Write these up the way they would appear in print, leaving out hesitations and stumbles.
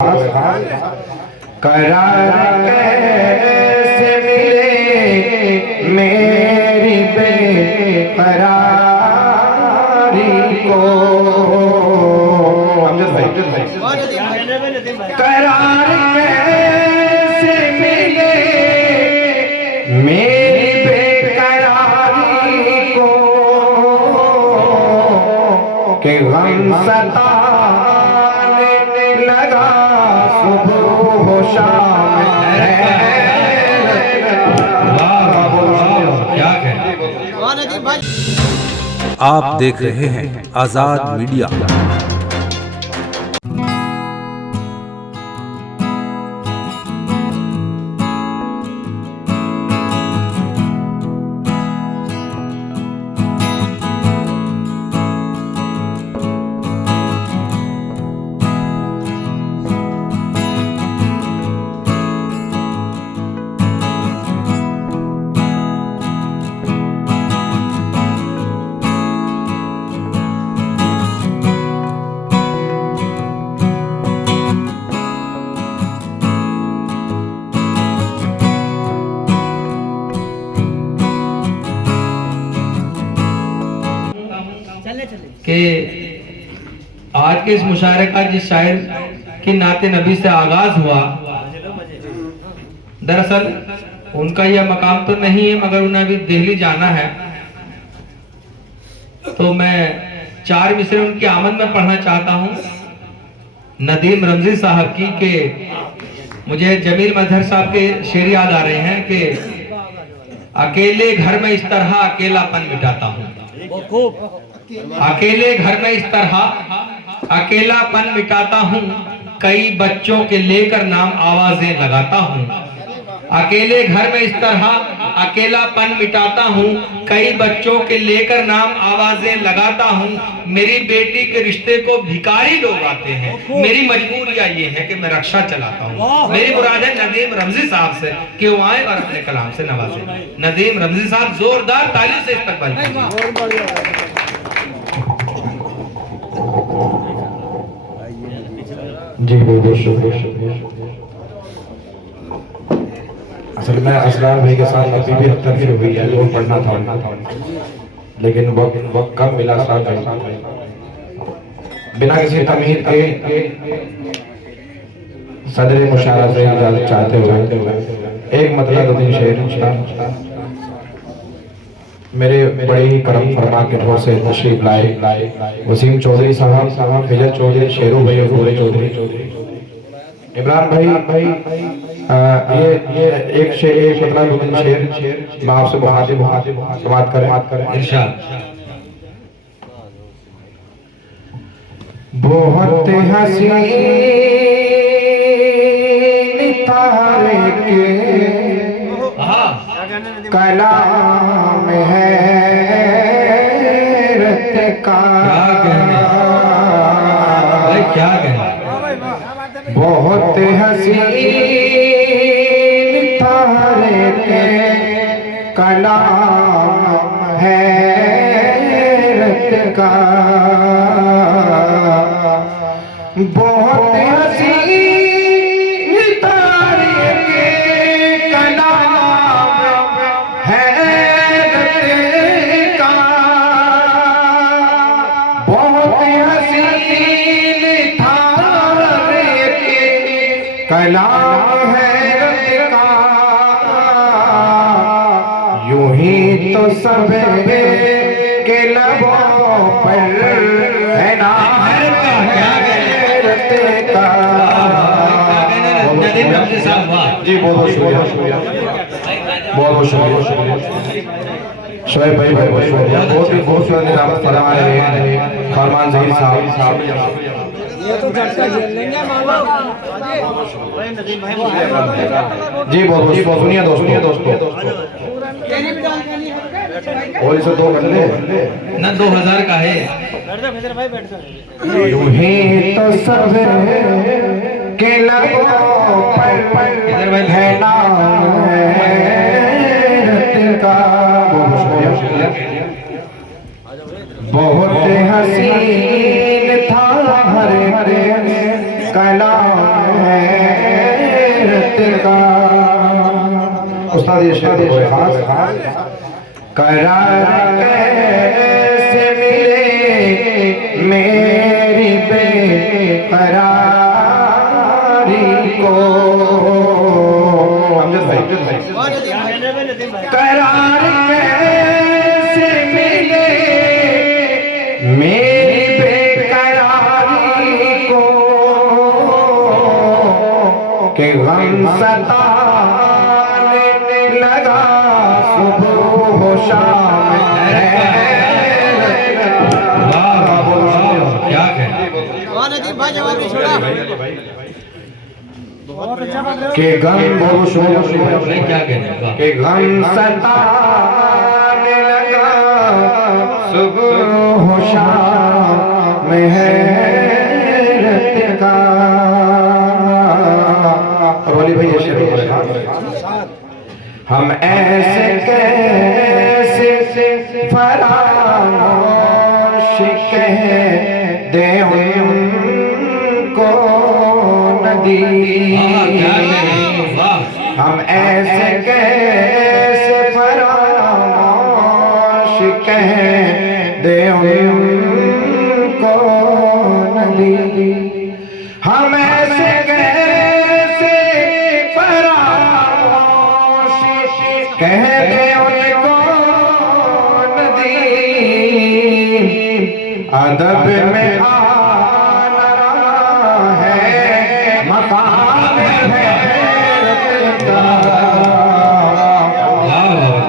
करार कैसे मिले मेरी बेकरारी को। करार कैसे मिले मेरी बेकरारी को कि गम सताने लगा सुबह शाम है। आप देख रहे हैं आजाद मीडिया। कि आज के इस मुशायरे का जिस शायर के नाते नबी से आगाज हुआ, दरअसल उनका यह मकाम तो नहीं है, मगर उन्हें अभी दिल्ली जाना है, तो मैं 4 मिसरे उनकी आमद में पढ़ना चाहता हूँ। नदीम रमजी साहब की के मुझे जमील मजहर साहब के शेर याद आ रहे हैं कि अकेले घर में इस तरह अकेलापन मिटाता हूँ। अकेले घर में इस तरह अकेलापन मिटाता हूँ, कई बच्चों के लेकर नाम आवाजें लगाता हूँ। अकेले घर में इस तरह अकेलापन मिटाता हूँ, कई बच्चों के लेकर नाम आवाजें लगाता हूँ। मेरी बेटी के रिश्ते को भिखारी लोग आते हैं, मेरी मजबूरियां ये है कि मैं रक्षा चलाता हूँ। मेरी मुराद है नदीम रमजी साहब से कि वो आए और अपने कलाम से नवाजे। नदीम रमजी साहब जोरदार तालियों से इस्तकबाल कीजिए। जी बहुत शुक्रिया। असल में असरार भाई के साथ अभी भी तकरीर हुई है, जो पढ़ना था लेकिन वक्त कम मिला। साथ बिना किसी तमीर के सदर मुशायरा से इजाजत चाहते हुए एक मतलब 2-3 शेर मेरे बड़े ही करम फरमा के भोर से तशरीफ लाए वसीम चौधरी साहब, फिजल चौधरी, शेरू भाई और पूरे चौधरी, इमरान भाई। ये एक शेर, एक मतलब 2-3 शेर मैं आपसे बात करें इरशाद। बहुत हसीन तारे के कलाम है रत का, क्या कहना, बहुत हसीन तारे के कलाम है रत का। बहुत हसीन तारे के कलाम है रत का। बहुत हसीन तारे के कलाम है रत का। यूं ही तो सब के लबों पर है नाम जी। बहुत शुक्रिया, बहुत शुक्रिया शोएब भाई, बहुत शुक्रिया। बहुत ही खूबसूरत निजामत फरमा रहे हैं फरमान ज़हीर साहब। ये तो झटका झेल लेंगे मानो जी। बहुत सुनिए दोस्तों और इसे 2 कर ले ना 2000 का है। यूं ही तो सब के लबों पर है नाम रत का। बहुत हसीन था हरे कलाम का उस्ताद ये शेर बड़े खास करार कैसे मिले मेरी बेकरारी को अमजद भाई करार कैसे मिले मेरी बेकरारी को के गम सताने लगा सुबह शाम क्या कहें के गम बहुत नहीं क्या कहते के गम सताने लगा सुबह शाम हैरत का रोली भाई ये शेर हम ऐसे कैसे फरामोश कह दे उनको नदी हम ऐसे कैसे फरामोश कह दे उनको नदी हम ऐसे कैसे फरामोश कह दे उनको नदी अदब में आना है मकाम है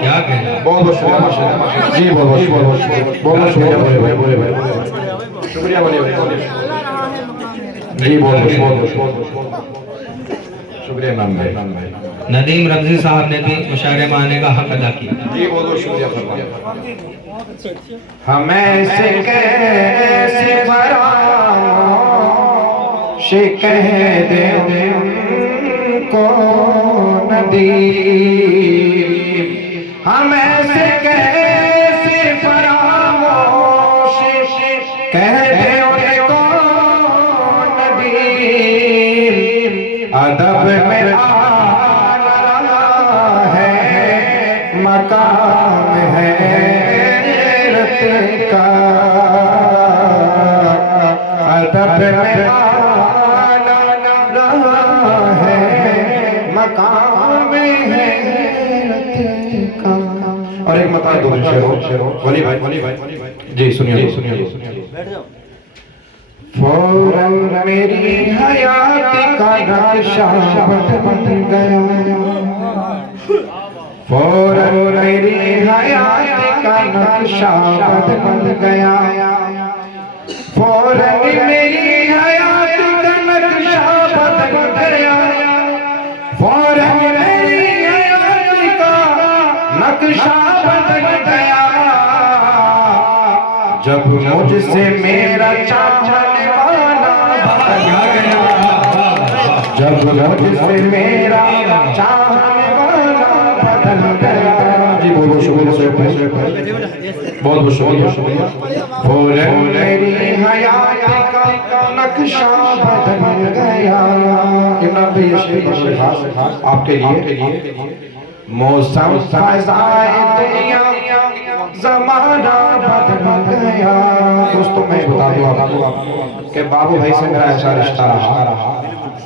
क्या कहें बहुत बहुत शुक्रिया जी बहुत बहुत बहुत शुक्रिया बोले शुक्रिया बोले जी बहुत शुक्रिया इमाम भाई नदीम रमजी साहब ने भी मुशायरे में आने का हक अदा किया जी बहुत शुक्रिया हम ऐसे कैसे फरामोश कह दे उनको नदी हम ऐसे कैसे फरामोश कह दे उनको नदी अदब में आना है मकाम है का अदब में आना है मकाम है का और एक मता दो शेरों वली भाई जी सुनिए फौरन मेरी हयात का नक्शा बन गया फौरन मेरी हयात का नक्शा बन गया फौरन मेरी हयात का नक्शा बन गया फौरन मेरी हयात का नक्शा बन गया जब मुझसे मेरा चाहने वाला भाग गया जब मुझसे मेरा चाहने वाला बदल गया जी बहुत शुक्रिया बहुत बहुत शुक्रिया फौरन मेरी हयात का नक्शा बदल गया इमाम भाई ये शेर खास आपके लिए मौसम फज़ाए दुनिया ज़माना बदल गया दोस्तों मैं बता दूं आपको कि बाबू भाई से मेरा ऐसा रिश्ता रहा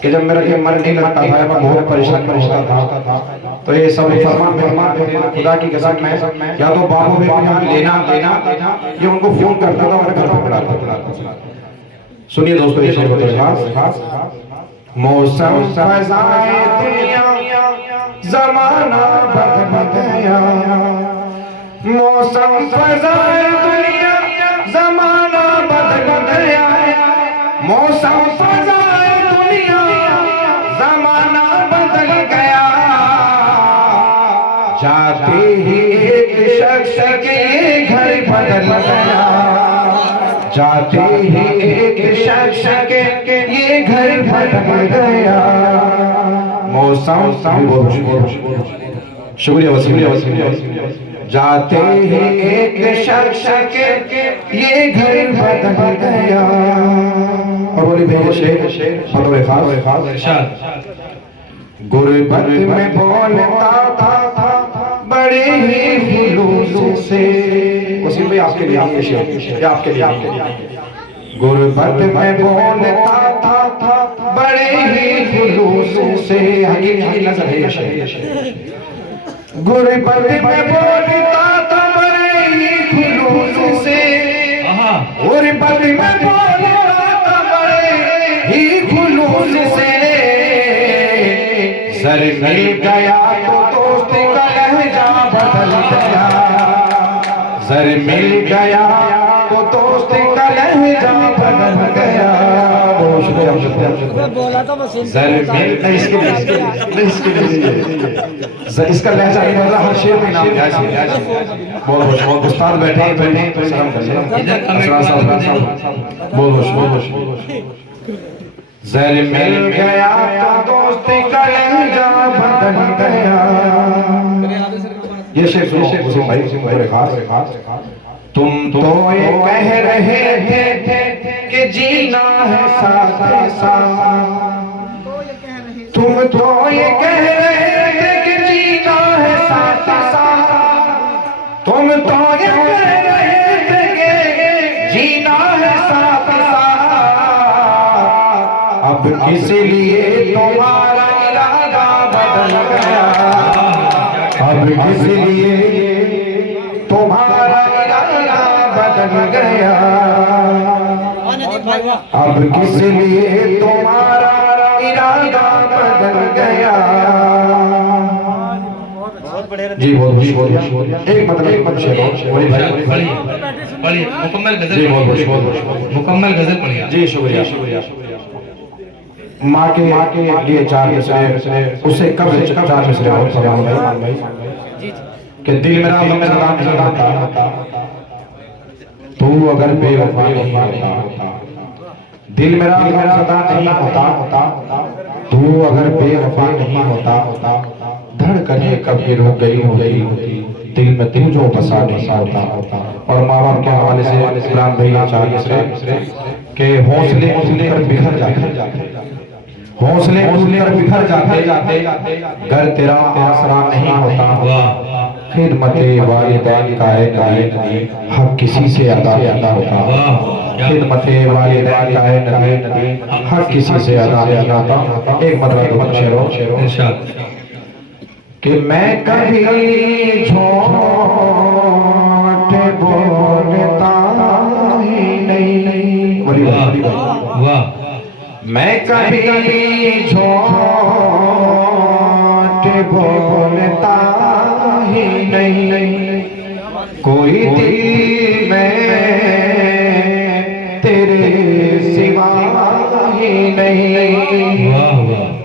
कि जब मेरा ये मन नहीं लगता था मैं बहुत परेशान होता था तो ये सब फरमान खुदा की कसम मैं या तो बाबू भाई को लेना ये उनको फोन करता था मेरे घर पर बुलाता सुनिए दोस्तों ये शेर खास मौसम फज़ाए दुनिया ज़माना बदल गया मौसम फज़ाए दुनिया ज़माना बदल गया मौसम फज़ाए दुनिया ज़माना बदल गया जाते ही एक शख्स के घर बदल गया जाते ही एक शख्स के ये घर बदल गया मौसम शुक्रिया जाते ही एक शख्स के ये घर बदल गया और बोली भाई शेर खास गुरबत में बोलता था बड़े ही जुलूस से। उसी पे आपके लिए ये शेर, आपके लिए। गुरबत में बोलता था बड़े ही जुलूस से। हकीकी नजर है ये शेर। गुरबत में बोलता था बड़े ही जुलूस से। गुरबत में बोलता था बड़े ही जुलूस से। सर मिल गया तो दोस्ती का लहजा बदल गया। सर मिल गया तो दोस्ती का लहजा बदल गया। बोला तो बस सर मिल इसका लहजा नहीं बोला, हर शेर में नाम बहुत उस्ताद बैठे तो सलाम कर बोल। जर मिल गया तो दोस्ती का लहजा बदल गया। ये शेर सुनो भाई, खास। तुम तो ये कह रहे थे कि जीना है साथ साथ। तुम तो ये कह रहे थे कि जीना है साथ साथ। तुम तो ये कह रहे थे कि जीना है साथ साथ। अब किस लिए तुम्हारा इरादा बदल गया। अब किस लिए तुम्हारा इरादा बदल गया। अब किस लिए तुम्हारा इरादा बदल गया। जी बोल एक मतलब बड़ी मुकम्मल गजल, मुकम्मल गजल पढ़िए। जी शुक्रिया। माँ के लिए 4 मिसरे, उससे कब 4 मिसरे भाई कि दिल मेरा होता तू अगर बेवफा नहीं होता। दिल मेरा नहीं होता तू अगर बेवफा नहीं होता। धड़कने कब की रुक गई होती दिल में तू जो बसा नहीं होता। और माँ बाप के हवाले से इमरान भाई 4 मिसरे के हौसले कर बिखर जाते। हौसले कर बिखर जाते घर तेरा आसरा नहीं होता। खिदमते वालिदैन का हक किसी से अदा नहीं होता। खिदमते वालिदैन का हक किसी से अदा नहीं होता। एक मतलब शेर कि मैं कभी झूठ बोलता ही नहीं। वाह। मैं कभी झूठ बोलता ही नहीं। कोई दिल में तेरे सिवा ही नहीं।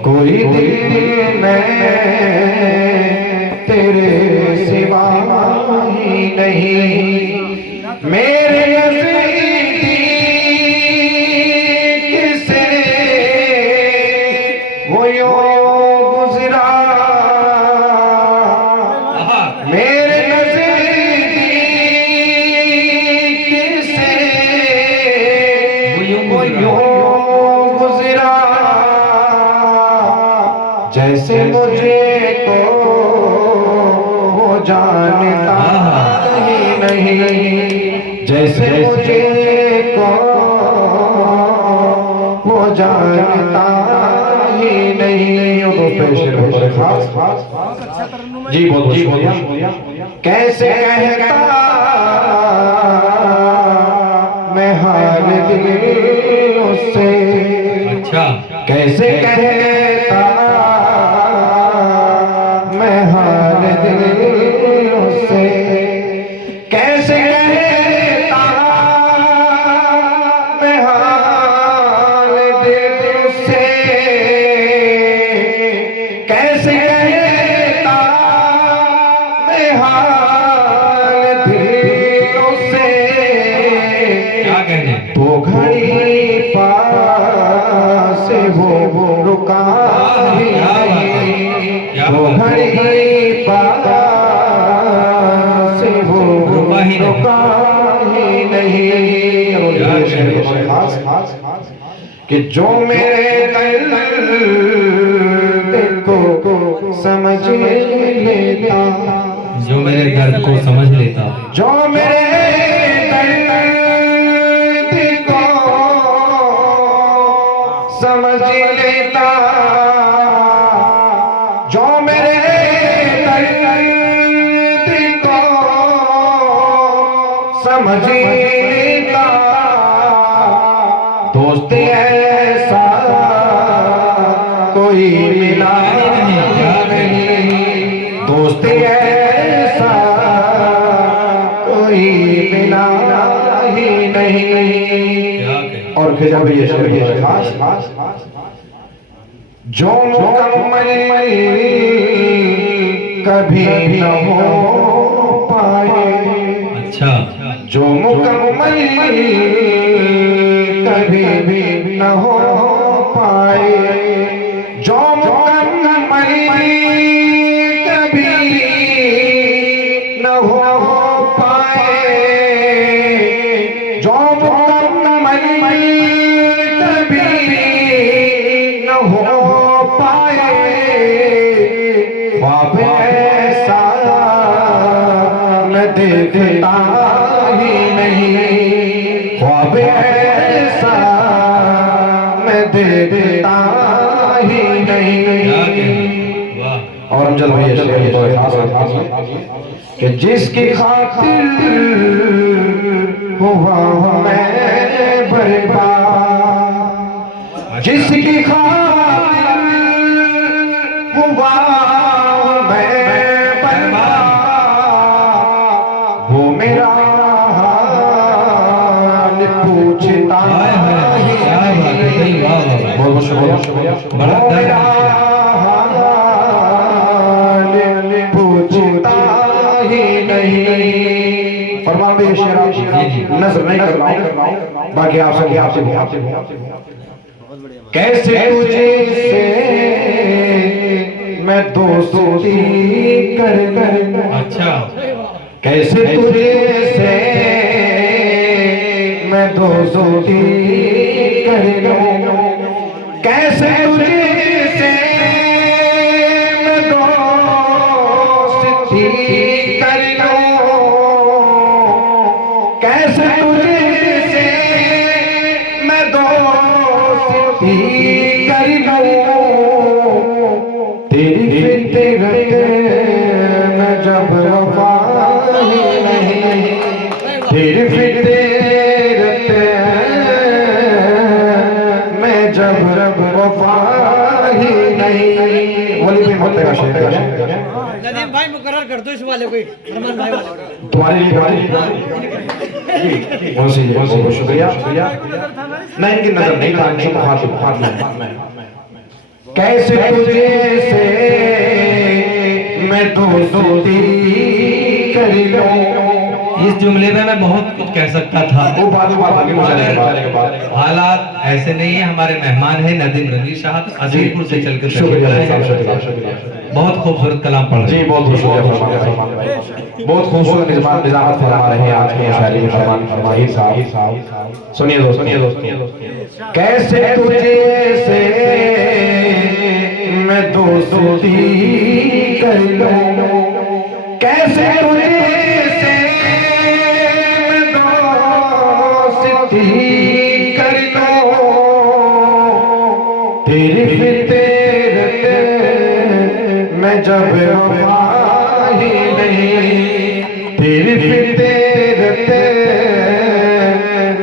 कोई दिल में तेरे सिवा ही नहीं। मेरे जैसे मुझे को वो जानता ही नहीं। जैसे मुझे को वो जानता ही नहीं। जी बोलिए। कैसे कहता मैं हाल दिल उससे। अच्छा। कैसे कहता मैं हाल दिल उससे। कैसे कहता मैं हाल दिल उससे। कैसे कहता मैं हाल दिल उससे। क्या कहने तो घड़ी पास वो रुका ही नहीं। तो घड़ी पास वो रुका ही नहीं। कि जो मेरे दिल को ना जो मेरे दर्द को समझेगा, दोस्त ऐसा कोई मिला नहीं, दोस्त ऐसा कोई मिला ही नहीं। और फिर जब ये शेर खास जो मुकम्मल कभी न हो पाए, अच्छा, जो मुकम्मल कभी भी न हो पाए, जो मुकम्मल कभी न हो पाए, जो मुकम्मल कभी न हो पाए, ख्वाब ऐसा मैं देखता ही नहीं, ख्वाब ऐसा मैं देखता ही नहीं। और हम जल्द भैया कि जिसकी खातिर हुआ मैं बर्बाद, जिसकी खातिर हुआ मैं बर्बाद, वो मेरा हाल पूछता ही नहीं, बहुत शुक्रिया, बड़ा वो मेरा हाल पूछता ही नहीं। फरमा दे शेर नजर नहीं कर रहा हूं, बाकी आपसे कैसे तुझे से मैं दोस्ती कर, अच्छा, कैसे तुझे से मैं दोस्ती कर, कैसे तुझे से मैं दोस्ती कर, कैसे तुझे से मैं दोस्ती कर लूं, तेरी फितरत में जब वफा ही नहीं, तेरी फितरत में जब वफा ही नहीं। वली भी होते का शेर, नदीम भाई मुकर्रर कर दो इस वाले को, अरमान भाई वाले तुम्हारे लिए बहुत शुक्रिया। मैं इनकी नजर नहीं कैसे तुझे से मैं दोस्ती कर लूं, इस जुमले में मैं बहुत कुछ कह सकता था, वो बात आगे मुझे के बाद हालात ऐसे नहीं है। हमारे मेहमान है नदीम रंजी साहब, अजीमपुर से चल कर शुक्रिया, बहुत खूबसूरत कलाम पढ़ रहे जी हैं। बहुत शुक्रिया, बहुत खूबसूरत निजामत फरमा रहे हैं आज के शायरी में फरमाइश साहब। सुनिए दोस्त, कैसे तुझे से मैं दोस्ती कर लूं, कैसे तुझे से मैं दोस्ती कर लूं, तेरी फितरत मैं जब वफा ही नहीं, तेरी फितरत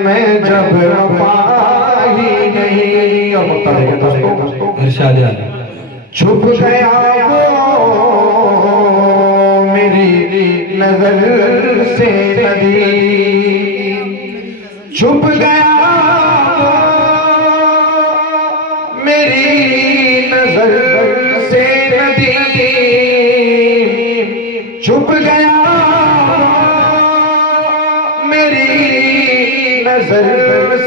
मैं जब वफा ही नहीं। और बता देंगे दोस्तों, इरशाद आला, छुप गया वो मेरी नजर से नदी, छुप गया मेरी नजर से नदी, छुप गया मेरी नजर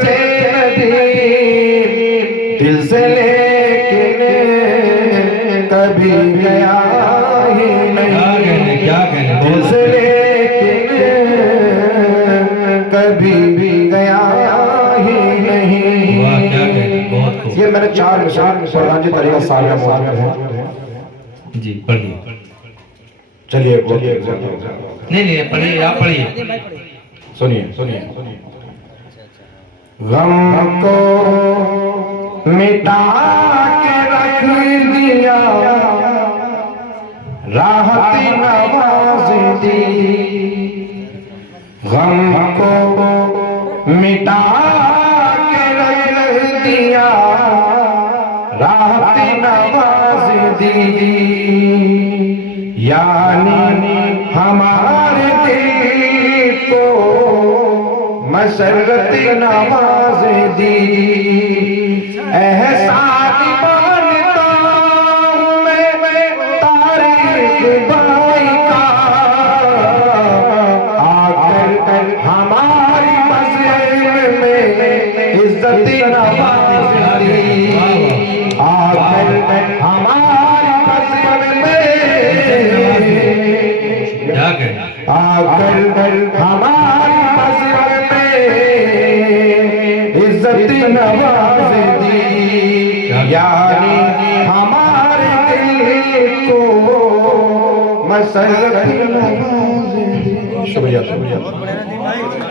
से नदी, दिल से लेकिन कभी गया ही नहीं, क्या कहने, दिल से लेकिन कभी भी गया ही नहीं। वाह, क्या कहने, बहुत खूब। ये मैंने चार मिसाल जी तरीका सारे मौजूद हैं। जी पढ़िए, चलिए नहीं पढ़िए, आप पढ़िए, सुनिए, गम को मिटा के रख दिया, राहत नवाज दी, गम को मिटा के रख दिया, राहत नवाज दी, यानी हमारे दिल को मसरत नवाज दी। एहसान मानता हूँ मैं तारीख बाई का, आकर हमारी मस्जिद में इज्जत नवाज दी, आकर हमारी मस्जिद में, आकर हमारी मस्जिद में इज्जत नवाज दी, यानी हमारे दिल को मसरत नवाज दी। शुक्रिया शुक्रिया।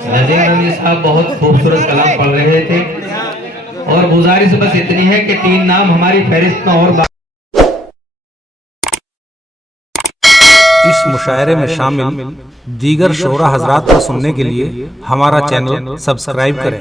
नजीर अली साहब बहुत खूबसूरत कलाम पढ़ रहे थे और गुजारिश बस इतनी है कि 3 नाम हमारी फहरिस्त में और इस मुशायरे में शामिल दीगर शोरा हजरात को सुनने के लिए हमारा चैनल सब्सक्राइब करें।